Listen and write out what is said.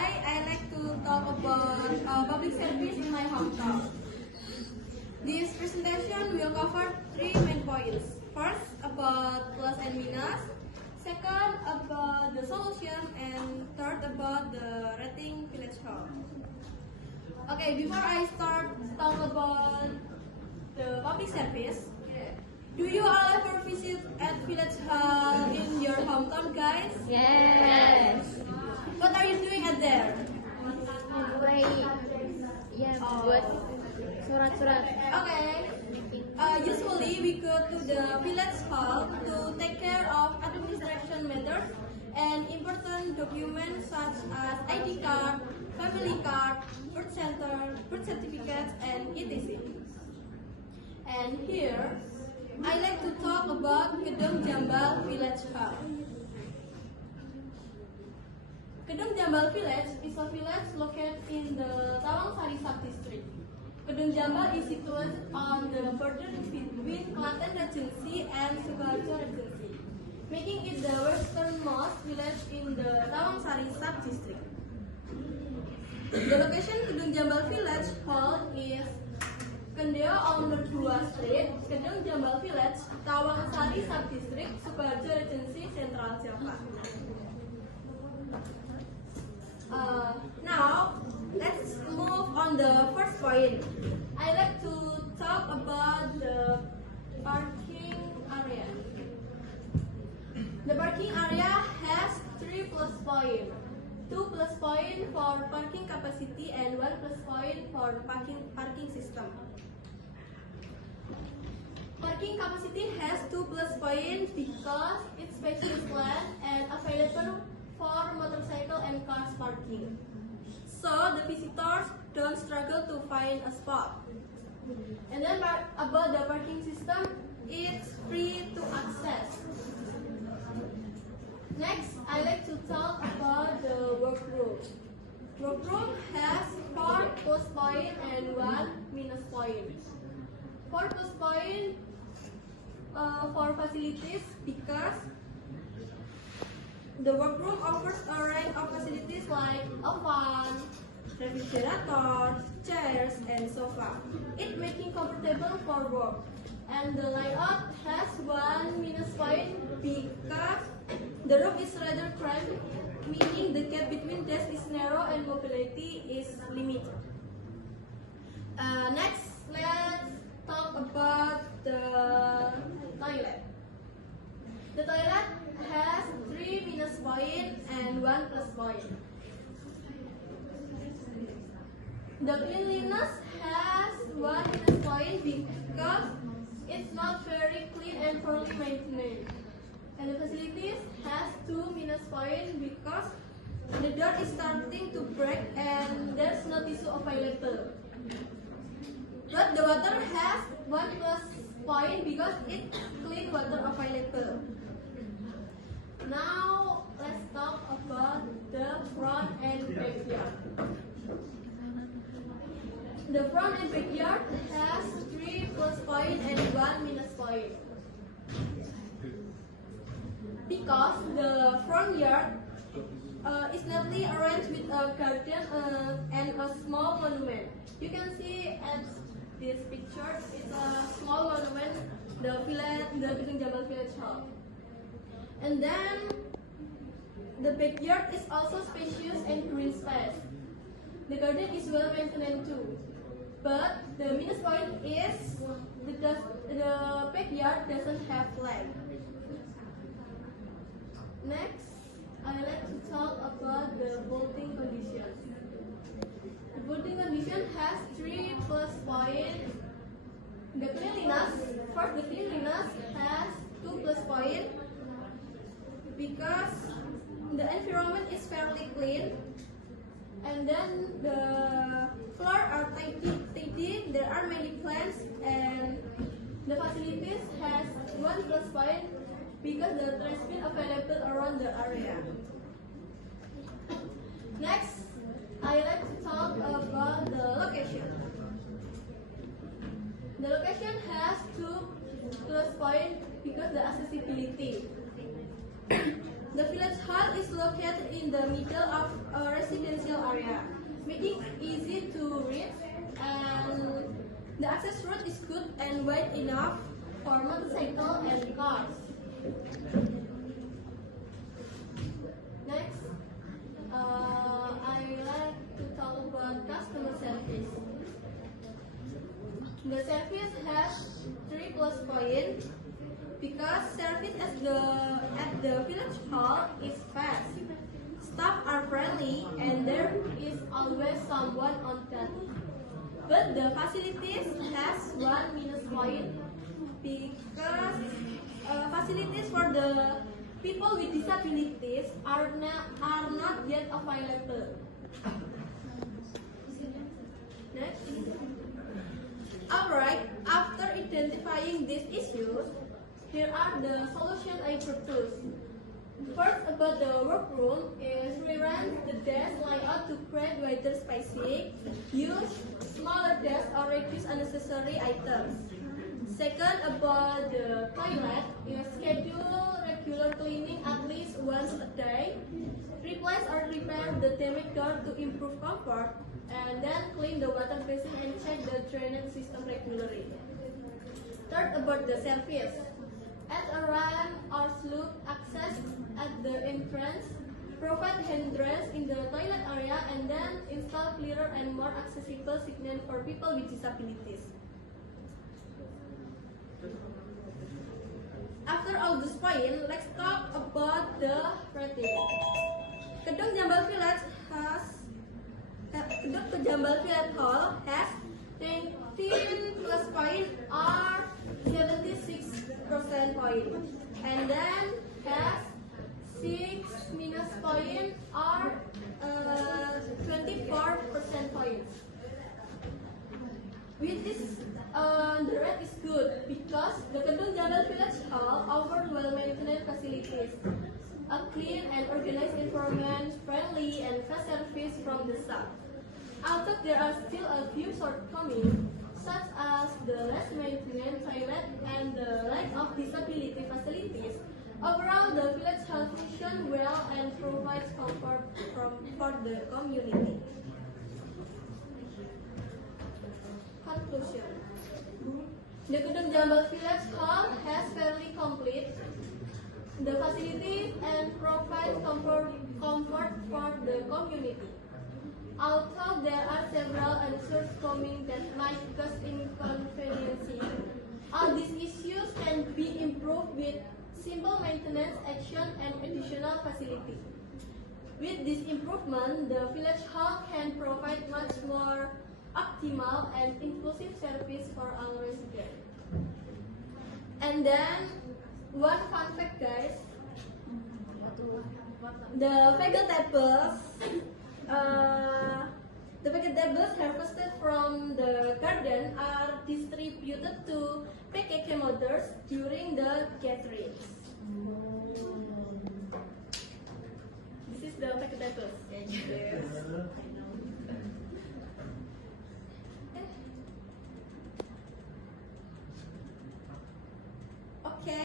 Today, I like to talk about public service in my hometown. This presentation will cover three main points. First, about plus and minus. Second, about the solution. And third, about the rating village hall. Okay, before I start talk about the public service, do you all ever visit at village hall in your hometown, guys? Yes. What are you doing at there? Buat surat-surat. Okay. Usually we go to the village hall to take care of administration matters and important documents such as ID card, family card, birth certificates, and etc. And here, I like to talk about Kedung Jambal Village Hall. Kedung Jambal Village is a village located in the Tawangsari sub-district. Kedung Jambal is situated on the border between Klaten Regency and Sukoharjo Regency, making it the westernmost village in the Tawangsari sub-district. The location Kedung Jambal Village Hall is Kendeo on the 2 Street, Kedung Jambal Village, Tawangsari sub-district, Sukoharjo Regency, Central Java. Now, let's move on the first point. I like to talk about the parking area. The parking area has 3 plus points. 2 plus point for parking capacity and 1 plus point for parking system. Parking capacity has 2 plus points because it's spacious land and available for motorcycle and cars parking. So the visitors don't struggle to find a spot. And then about the parking system, it's free to access. Next, I like to talk about the workroom. Workroom has 4 plus point and 1 minus point. 4 plus point for facilities because the workroom offers a range of facilities like a fan, refrigerator, chairs, and sofa. It making comfortable for work. And the layout has 1 minus point because the room is rather cramped, meaning the gap between desks is narrow and mobility is limited. Next, let's talk about the toilet. The toilet has 3 minus point and 1 plus point. The cleanliness has 1 minus point because it's not very clean and poorly maintained. And the facilities has 2 minus point because the door is starting to break and there's no tissue available. But the water has 1 plus point because it's clean water available. Now let's talk about the front and backyard. The front and backyard has 3 plus point and 1 minus point. Because the front yard is neatly arranged with a garden and a small monument. You can see at this picture, it's a small monument, the Kedung Jambal Village Hall. And then the backyard is also spacious and green space. The garden is well maintained too. But the minus point is the backyard doesn't have flag. Next, I like to talk about the building condition. The building condition has 3 plus points. The cleanliness has 2 plus points because the environment is fairly clean. And then the floor are tidy, there are many plants, and the facilities has 1 plus point because the trash bin available around the area. Next, I like to talk about the location. The location has 2 plus point because the accessibility. The village hall is located in the middle of a residential building easy to reach, and the access road is good and wide enough for motorcycle and cars. Next, I would like to talk about customer service. The service has 3 plus points because service at the village hall is fast. Staff are friendly and there is always someone on that. But the facilities has 1 minus point because facilities for the people with disabilities are not yet available. Next. Alright, after identifying these issues, here are the solutions I propose. First, about the workroom is rearrange the desk layout to create wider spacing, use smaller desks or reduce unnecessary items. Second, about the toilet is schedule regular cleaning at least once a day, replace or repair the damaged door to improve comfort, and then clean the water basin and check the drainage system regularly. Third, about the service. Add a ramp or slope access at the entrance, provide handrails in the toilet area, and then install clearer and more accessible signage for people with disabilities. After all this point, let's talk about the rating. Kedung Jambal Village Hall has 19 plus point or 76% point, and then has 6 minus point or 24% points. With this, the rate is good because the Kedung Jambal Village Hall offers well-maintained facilities, a clean and organized environment, friendly and fast service from the staff. Although there are still a few shortcomings, such as the less maintained toilet and the lack of disability facilities, overall the village hall functions well and provides comfort for the community. Conclusion. The Kedung Jambal Village Hall has fairly complete the facilities and provides comfort for the community. Although there are several shortcomings that might cause inconvenience, all these issues can be improved with simple maintenance action and additional facility. With this improvement, the village hall can provide much more optimal and inclusive service for all residents. And then, one fun fact, guys. The vegetables harvested from the garden are distributed to PKK mothers during the gatherings.